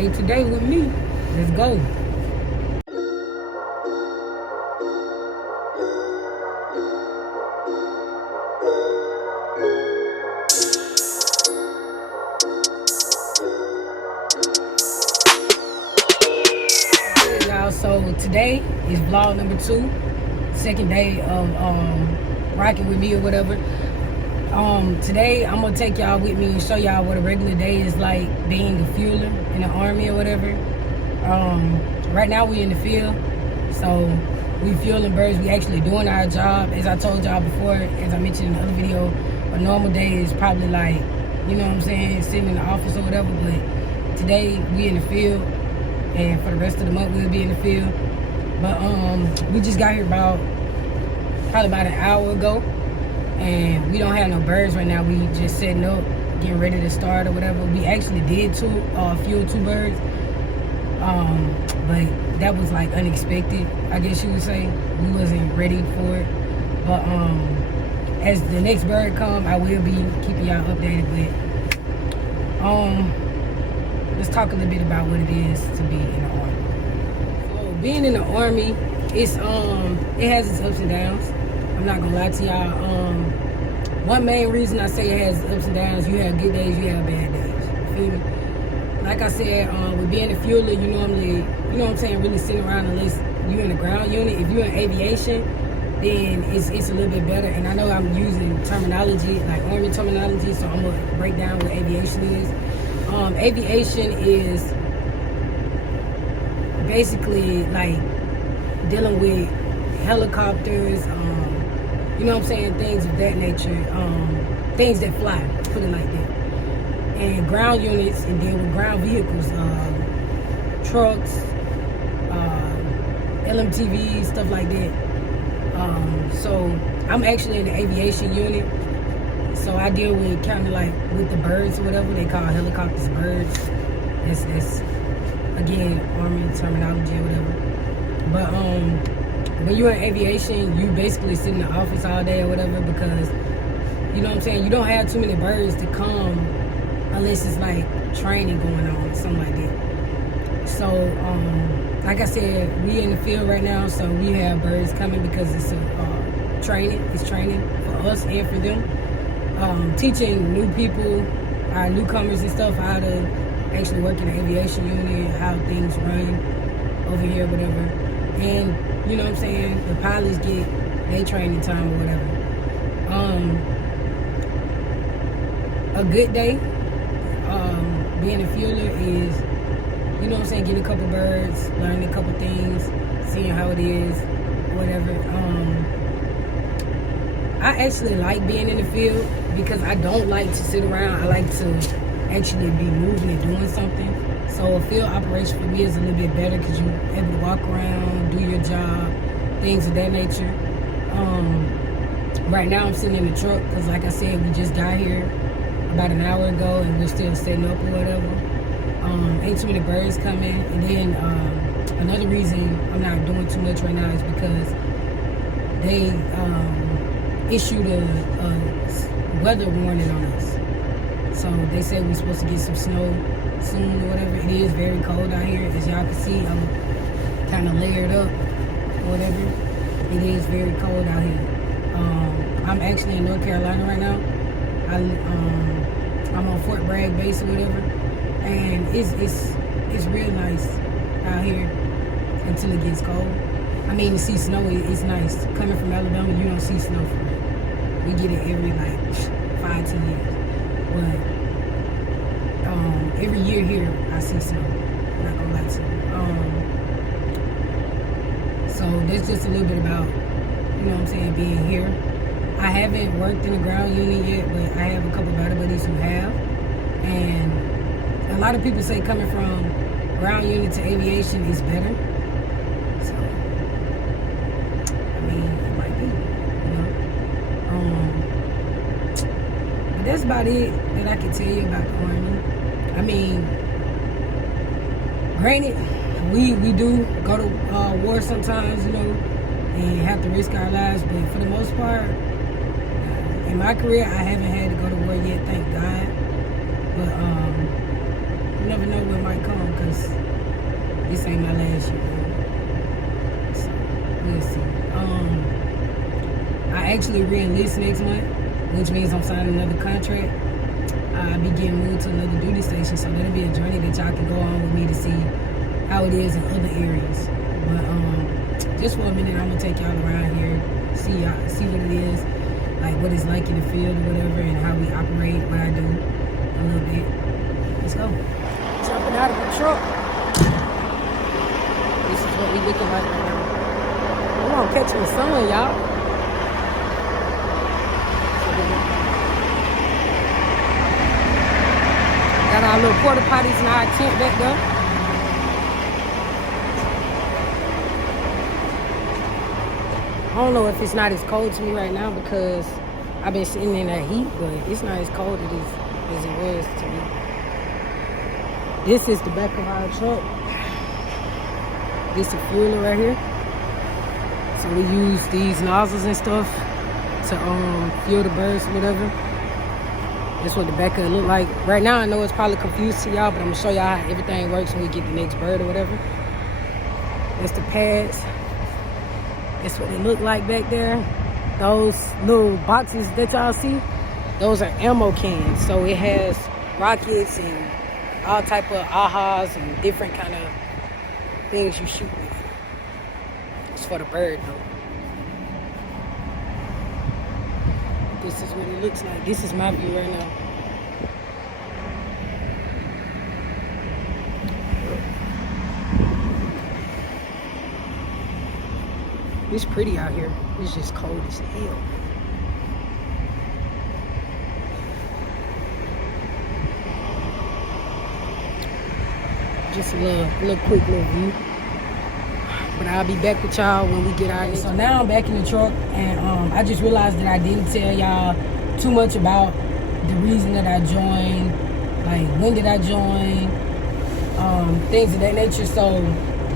day to day with me. Let's go. Y'all, so today is vlog number 2, second day of rocking with me or whatever. Today I'm gonna take y'all with me and show y'all what a regular day is like being a fueler in the Army or whatever. Right now we in the field, so we fueling birds. We actually doing our job. As I told y'all before, as I mentioned in the other video, a normal day is probably like, you know what I'm saying, sitting in the office or whatever, but today we in the field, and for the rest of the month we'll be in the field. But we just got here probably about an hour ago, and we don't have no birds right now. We just setting up, getting ready to start or whatever. We actually did fuel 2 birds, but that was like unexpected, I guess you would say. We wasn't ready for it. But as the next bird come, I will be keeping y'all updated. But let's talk a little bit about what it is to be in the Army. So being in the Army, it has its ups and downs. I'm not gonna lie to y'all. One main reason I say it has ups and downs, you have good days, you have bad days. You feel me? Like I said, with being a fueler, you normally, you know what I'm saying, really sitting around unless you're in the ground unit. If you're in aviation, then it's a little bit better. And I know I'm using terminology, like Army terminology, so I'm gonna break down what aviation is. Aviation is basically like dealing with helicopters, you know what I'm saying, things of that nature, things that fly, put it like that. And ground units, and then with ground vehicles, trucks, LMTVs, stuff like that. So I'm actually in the aviation unit, so I deal with kind of like with the birds or whatever. They call helicopters birds. That's again Army terminology or whatever. But when you're in aviation, you basically sit in the office all day or whatever, because you know what I'm saying, you don't have too many birds to come unless it's like training going on, something like that. So like I said, we in the field right now, so we have birds coming because it's training. It's training for us and for them. Teaching new people, our newcomers and stuff, how to actually work in the aviation unit, how things run over here, whatever. And you know what I'm saying, the pilots get their training time or whatever. A good day, being a fueler is, you know what I'm saying, getting a couple birds, learning a couple things, seeing how it is, whatever. I actually like being in the field because I don't like to sit around. I like to actually be moving and doing something. So a field operation for me is a little bit better because you're able to walk around, do your job, things of that nature. Right now I'm sitting in the truck because, like I said, we just got here about an hour ago and we're still setting up or whatever. Ain't too many birds coming. And then another reason I'm not doing too much right now is because they issued a weather warning on us. So they said we're supposed to get some snow soon or whatever. It is very cold out here. As y'all can see, I'm kind of layered up or whatever. It is very cold out here. I'm actually in North Carolina right now. I'm on Fort Bragg base or whatever, and it's real nice out here until it gets cold. I mean, to see snow, it's nice. Coming from Alabama, you don't see snow for real. We get it every like 5-10 years, but every year here I see snow. I'm not gonna lie to you. So that's just a little bit about, you know what I'm saying, being here. I haven't worked in a ground unit yet, but I have a couple of other buddies who have. And a lot of people say coming from ground unit to aviation is better. So, I mean, it might be, you know. But that's about it that I can tell you about the Army. I mean, granted, we do go to war sometimes, you know, and have to risk our lives, but for the most part, in my career, I haven't had to go to war yet, thank God. But you never know what might come, because I actually re-enlist next month, which means I'm signing another contract. I'll be getting moved to another duty station, so that'll be a journey that y'all can go on with me to see how it is in other areas. But just for a minute, I'm gonna take y'all around here, see what it is, like what it's like in the field or whatever, and how we operate, what I do a little bit. Let's go. Jumping out of the truck. This is what we looking like right now. We're gonna catch the sun, y'all. Got our little porta potties in our tent back there. I don't know if it's not as cold to me right now because I've been sitting in that heat, but it's not as cold as it was to me. This is the back of our truck. This is the fueler right here. So we use these nozzles and stuff to fuel the birds or whatever. That's what the back of it look like. Right now I know it's probably confused to y'all, but I'm gonna show y'all how everything works when we get the next bird or whatever. That's the pads. That's what they look like back there. Those little boxes that y'all see, those are ammo cans. So it has rockets and all type of ahas and different kind of things you shoot with. It's for the bird though. This is what it looks like. This is my view right now. It's pretty out here. It's just cold as hell. Just a little quick little view. But I'll be back with y'all when we get out. So now I'm back in the truck, and I just realized that I didn't tell y'all too much about the reason that I joined, like when did I join, things of that nature. So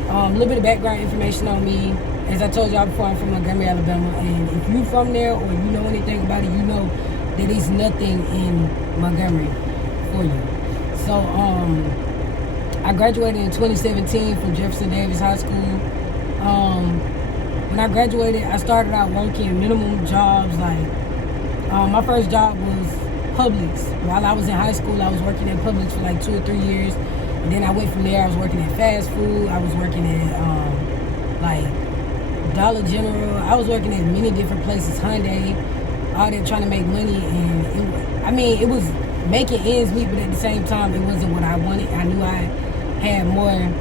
a little bit of background information on me. As I told y'all before, I'm from Montgomery, Alabama, and if you from there or you know anything about it, you know that there's nothing in Montgomery for you. So I graduated in 2017 from Jefferson Davis High School. When I graduated, I started out working minimum jobs. Like my first job was Publix. While I was in high school, I was working at Publix for like 2 or 3 years. And then I went from there. I was working at fast food. I was working at like Dollar General. I was working at many different places, Hyundai, all that, trying to make money. And it was making ends meet, but at the same time, it wasn't what I wanted. I knew I had more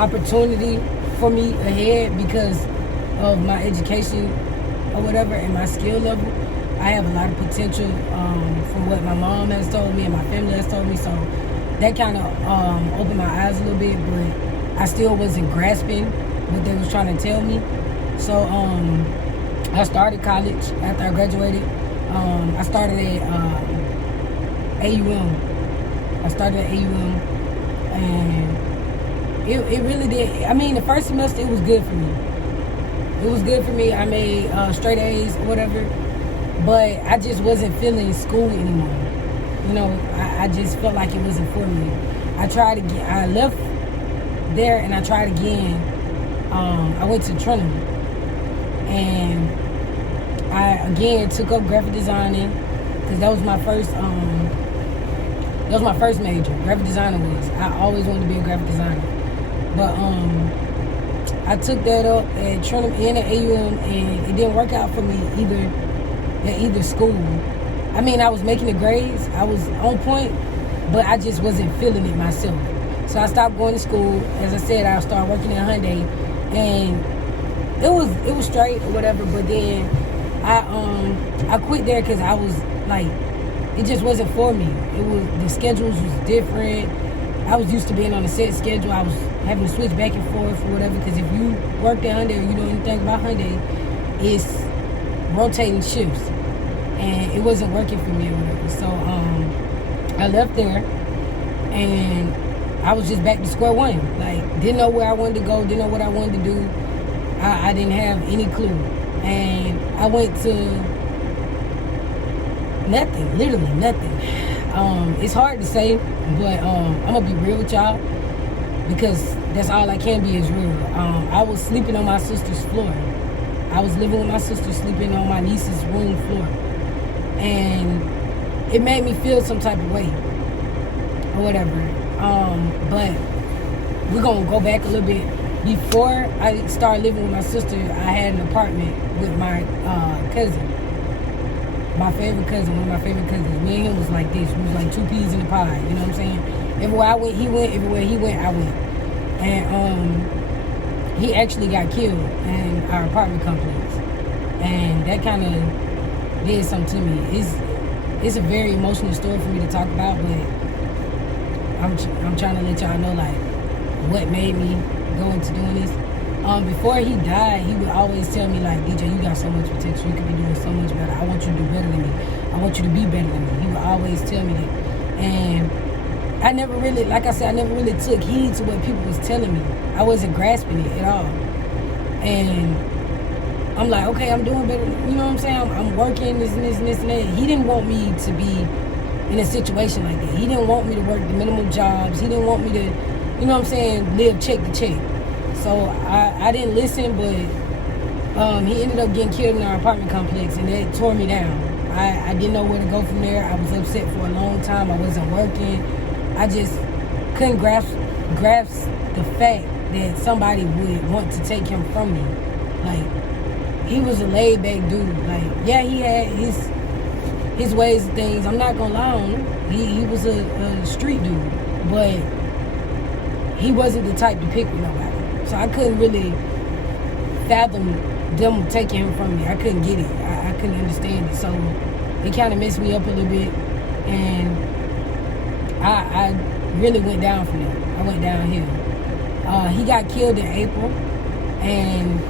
opportunity for me ahead because of my education or whatever and my skill level. I have a lot of potential from what my mom has told me and my family has told me. So that kind of opened my eyes a little bit, but I still wasn't grasping what they was trying to tell me. So I started college after I graduated. I started at AUM. And it really did. I mean, the first semester, it was good for me. I made straight A's or whatever, but I just wasn't feeling school anymore. You know, I just felt like it wasn't for me. I tried again. I left there and I tried again. I went to Trinity, and I again took up graphic designing because that was my first major. Graphic designing was. I always wanted to be a graphic designer, but I took that up at Trinity and at AUM, and it didn't work out for me at either school. I mean, I was making the grades, I was on point, but I just wasn't feeling it myself. So I stopped going to school. As I said, I started working at Hyundai, and it was straight or whatever. But then I quit there because I was like, it just wasn't for me. The schedules was different. I was used to being on a set schedule. I was having to switch back and forth or whatever, because if you worked at Hyundai or you know anything about Hyundai, it's rotating shifts, and it wasn't working for me or whatever. So I left there, and I was just back to square one. Like, didn't know where I wanted to go, didn't know what I wanted to do. I didn't have any clue, and I went to nothing, literally nothing. It's hard to say, but I'm gonna be real with y'all, because that's all I can be, is real. I was sleeping on my sister's floor. I was living with my sister, sleeping on my niece's room floor. And it made me feel some type of way or whatever. But we're going to go back a little bit. Before I started living with my sister, I had an apartment with my cousin. My favorite cousin, one of my favorite cousins. Me and him was like this. We was like two peas in a pie. You know what I'm saying? Everywhere I went, he went. Everywhere he went, I went. And he actually got killed in our apartment complex. And that kind of did something to me. It's a very emotional story for me to talk about, but I'm trying to let y'all know like what made me go into doing this. Before he died, he would always tell me like, DJ, you got so much potential. You could be doing so much better. I want you to do better than me. I want you to be better than me. He would always tell me that. And I never really, like I said, I never really took heed to what people was telling me. I wasn't grasping it at all. And I'm like, okay, I'm doing better. You know what I'm saying? I'm working this and this and this and that. He didn't want me to be in a situation like that. He didn't want me to work the minimum jobs. He didn't want me to, you know what I'm saying, live check to check. So I didn't listen, but he ended up getting killed in our apartment complex, and that tore me down. I didn't know where to go from there. I was upset for a long time. I wasn't working. I just couldn't grasp the fact that somebody would want to take him from me. Like, he was a laid-back dude. Like, yeah, he had his ways of things. I'm not gonna lie on him. He was a street dude, but he wasn't the type to pick with nobody. So I couldn't really fathom them taking him from me. I couldn't get it. I couldn't understand it. So it kind of messed me up a little bit, and I really went down from there. I went downhill. He got killed in April, and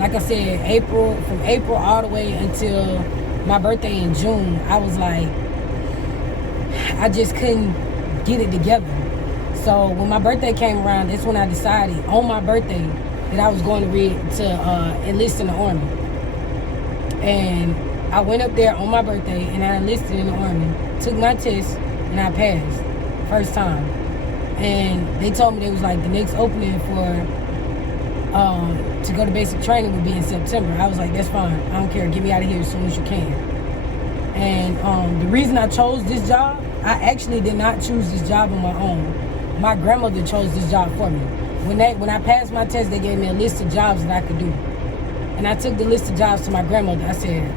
like I said, from April all the way until my birthday in June, I was like, I just couldn't get it together. So when my birthday came around, that's when I decided on my birthday that I was going to enlist in the Army. And I went up there on my birthday and I enlisted in the Army, took my test, and I passed first time. And they told me they was like the next opening for to go to basic training would be in September. I was like, that's fine. I don't care. Get me out of here as soon as you can. And the reason I chose this job, I actually did not choose this job on my own. My grandmother chose this job for me. When I passed my test, they gave me a list of jobs that I could do. And I took the list of jobs to my grandmother. I said,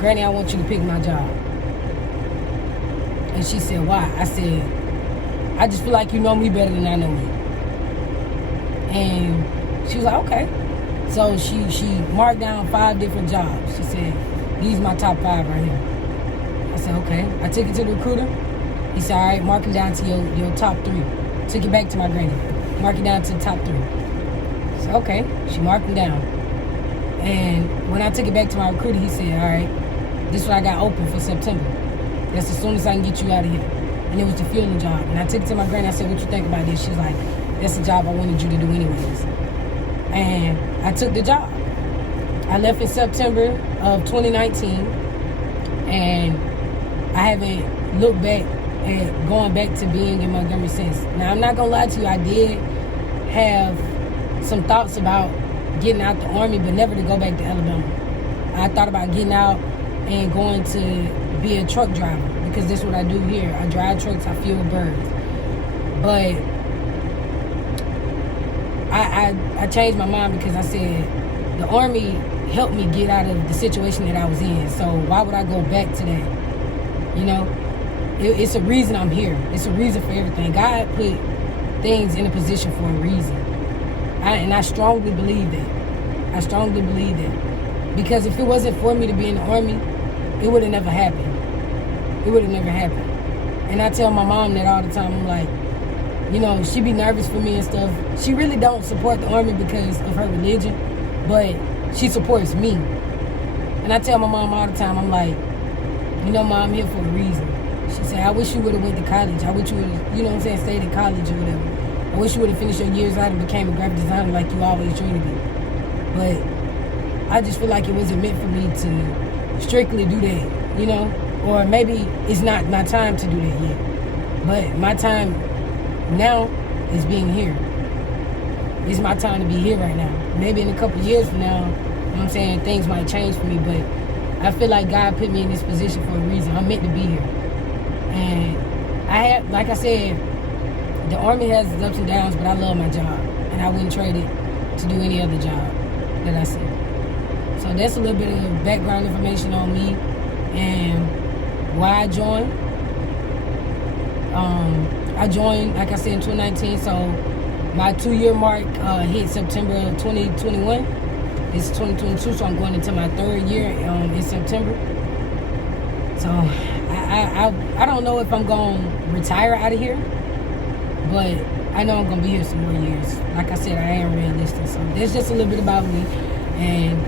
Granny, I want you to pick my job. And she said, why? I said, I just feel like you know me better than I know you. And she was like, okay. So she marked down 5 different jobs. She said, these are my top 5 right here. I said, okay. I took it to the recruiter. He said, all right, mark them down to your top 3. Took it back to my granny. Mark it down to the top 3. I said, okay. She marked them down. And when I took it back to my recruiter, he said, all right, this is what I got open for September. That's as soon as I can get you out of here. And it was the fueling job. And I took it to my granny. I said, what you think about this? She was like, that's the job I wanted you to do anyways. And I took the job. I left in September of 2019. And I haven't looked back at going back to being in Montgomery since. Now, I'm not going to lie to you. I did have some thoughts about getting out the Army, but never to go back to Alabama. I thought about getting out and going to be a truck driver, because that's what I do here. I drive trucks, I fuel birds. But I changed my mind because I said the Army helped me get out of the situation that I was in. So why would I go back to that? You know, it's a reason I'm here. It's a reason for everything. God put things in a position for a reason. And I strongly believe that. I strongly believe that. Because if it wasn't for me to be in the Army, it would have never happened. It would have never happened. And I tell my mom that all the time. I'm like, you know, she be nervous for me and stuff. She really don't support the Army because of her religion, but she supports me. And I tell my mom all the time, I'm like, you know, Mom, I'm here for a reason. She said, I wish you would have went to college. I wish you would have, you know what I'm saying, stayed in college or whatever. I wish you would have finished your years out and became a graphic designer like you always dreamed to be. But I just feel like it wasn't meant for me to strictly do that, you know? Or maybe it's not my time to do that yet. But my time now is being here. It's my time to be here right now. Maybe in a couple of years from now, what I'm saying? Things might change for me, but I feel like God put me in this position for a reason. I'm meant to be here. And like I said, the Army has its ups and downs, but I love my job. And I wouldn't trade it to do any other job that I see. So that's a little bit of background information on me and why I joined. I joined, like I said, in 2019, so my 2-year mark hit September of 2021. It's 2022, so I'm going into my 3rd year in September. So I don't know if I'm going to retire out of here, but I know I'm going to be here some more years. Like I said, I am realistic. So that's just a little bit about me and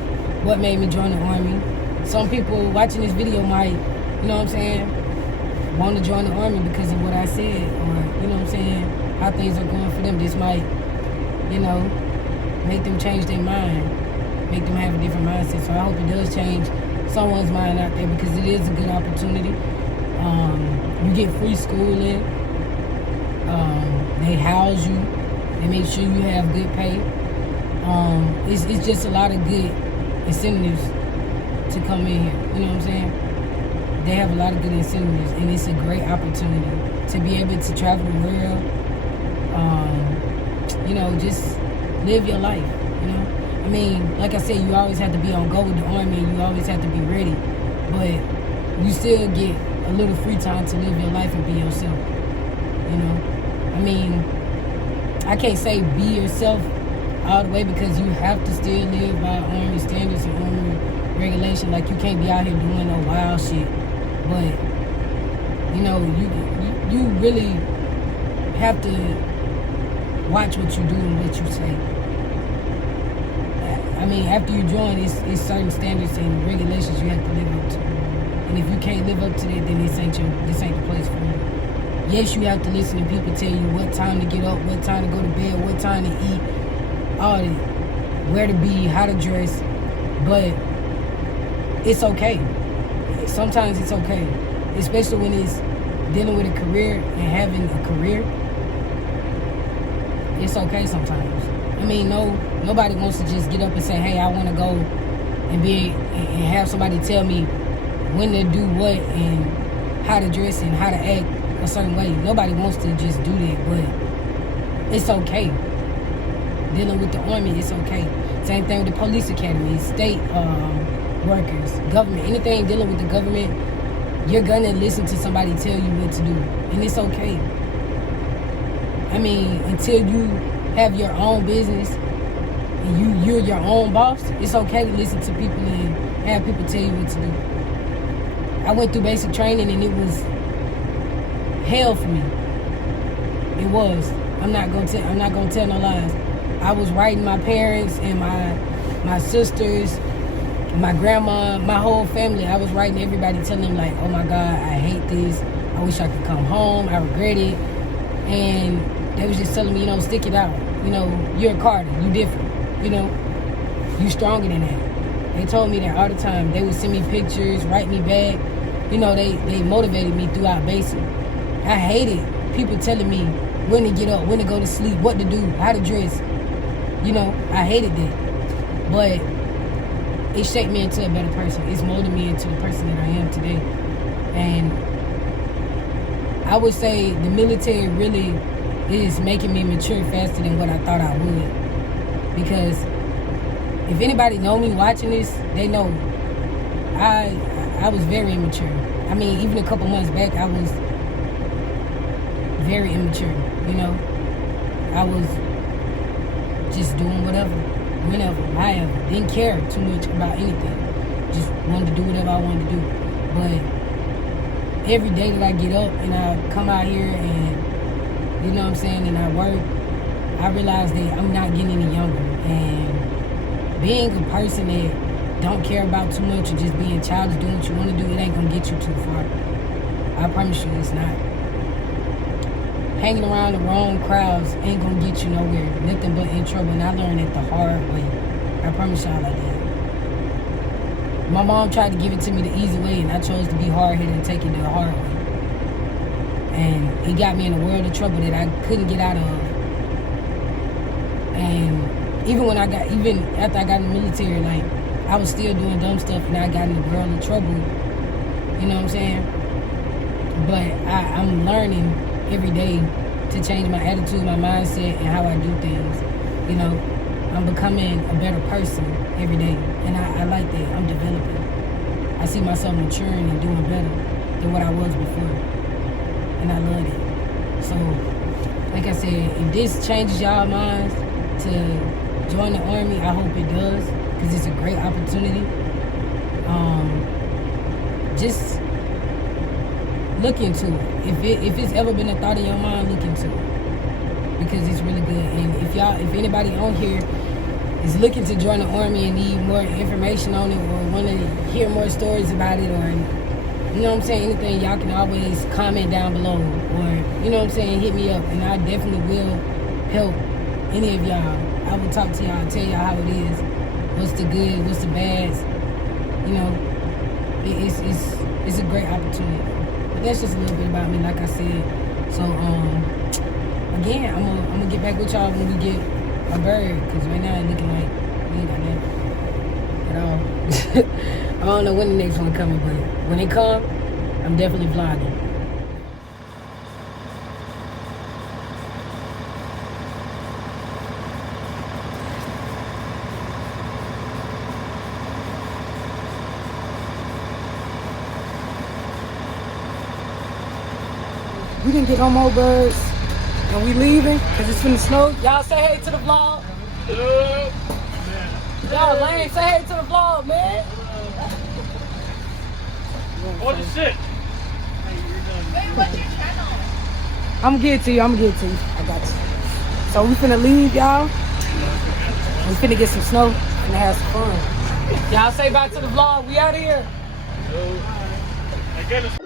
what made me join the Army. Some people watching this video might, you know what I'm saying, want to join the Army because of what I said, or, you know what I'm saying, how things are going for them. This might, you know, make them change their mind, make them have a different mindset. So I hope it does change someone's mind out there, because it is a good opportunity. You get free schooling. They house you. They make sure you have good pay. It's just a lot of good incentives to come in here. You know what I'm saying? They have a lot of good incentives, and it's a great opportunity to be able to travel the world. You know, just live your life. You know, I mean, like I said, you always have to be on go with the Army, and you always have to be ready. But you still get a little free time to live your life and be yourself. You know, I mean, I can't say be yourself all the way, because you have to still live by Army standards and Army regulation. Like, you can't be out here doing no wild shit. But, you know, you really have to watch what you do and what you say. I mean, after you join, it's certain standards and regulations you have to live up to. And if you can't live up to that, then this ain't the place for you. Yes, you have to listen to people tell you what time to get up, what time to go to bed, what time to eat, all that, where to be, how to dress. But it's okay. Sometimes it's okay, especially when it's dealing with a career and having a career. It's okay sometimes. I mean, nobody wants to just get up and say, hey, I want to go and have somebody tell me when to do what and how to dress and how to act a certain way. Nobody wants to just do that, but it's okay. Dealing with the Army, it's okay. Same thing with the police academy, state workers, government, anything dealing with the government, you're gonna listen to somebody tell you what to do, and it's okay. I mean, until you have your own business and you're your own boss, it's okay to listen to people and have people tell you what to do. I went through basic training, and it was hell for me. It was. I'm not gonna tell no lies. I was writing my parents and my sisters, my grandma, my whole family. I was writing everybody, telling them like, oh my God, I hate this. I wish I could come home. I regret it. And they was just telling me, you know, stick it out. You know, you're a Carter. You different. You know, you stronger than that. They told me that all the time. They would send me pictures, write me back. You know, they motivated me throughout basic. I hated people telling me when to get up, when to go to sleep, what to do, how to dress. You know, I hated that. But it shaped me into a better person. It's molded me into the person that I am today. And I would say the military really is making me mature faster than what I thought I would. Because if anybody know me watching this, they know I was very immature. I mean, even a couple months back, I was very immature, you know. I was just doing whatever, whenever, however. Didn't care too much about anything. Just wanted to do whatever I wanted to do. But every day that I get up and I come out here and, you know what I'm saying, and I work, I realize that I'm not getting any younger. And being a person that don't care about too much or just being childish, doing what you want to do, it ain't going to get you too far. I promise you it's not. Hanging around the wrong crowds ain't going to get you nowhere. Nothing but in trouble. And I learned it the hard way. I promise y'all I did. My mom tried to give it to me the easy way, and I chose to be hard-headed and take it the hard way. And it got me in a world of trouble that I couldn't get out of. And even after I got in the military, like, I was still doing dumb stuff and I got in the world of trouble. You know what I'm saying? But I'm learning every day to change my attitude, my mindset, and how I do things. You know, I'm becoming a better person every day, and I like that. I'm developing. I see myself maturing and doing better than what I was before, and I love it. So, like I said, if this changes y'all minds to join the Army, I hope it does, because it's a great opportunity. Just look into it. If it's ever been a thought in your mind, look into it, because it's really good. And if anybody on here is looking to join the Army and need more information on it, or want to hear more stories about it, or you know what I'm saying, anything, y'all can always comment down below, or you know what I'm saying, hit me up, and I definitely will help any of y'all. I will talk to y'all, tell y'all how it is, what's the good, what's the bads. You know, it's a great opportunity. But that's just a little bit about me, like I said. So again, I'm gonna get back with y'all when we get a bird, because right now it's looking like we ain't got nothing at all. I don't know when the next one coming, but when they come, I'm definitely vlogging. We didn't get no more birds, and we leaving because it's finna snow. Y'all say hey to the vlog. Y'all lame, say hey to the vlog, man. What is it? I'm gonna get it to you. I got you. So we finna leave, y'all. We finna get some snow and have some fun. Y'all say bye to the vlog. We out of here. I get it.